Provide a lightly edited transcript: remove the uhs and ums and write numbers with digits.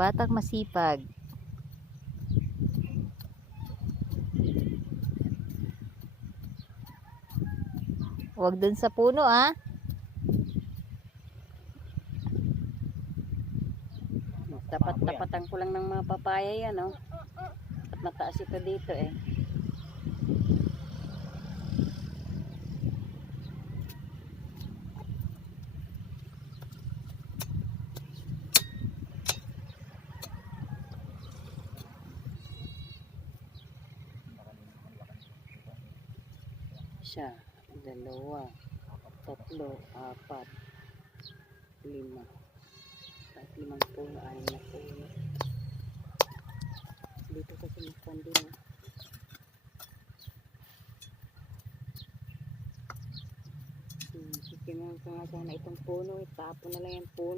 batang masipag. Huwag dun sa puno, ah. Tapat-tapatan ko lang ng mga papaya yan, oh. At mataas ito dito, eh. Isa, dalawa, tatlo, apat, lima. Kahit limang puno, anim na puno. Dito kasi magpandi na. Sikimuhan ko nga sana itong puno. Itapon na lang yung puno.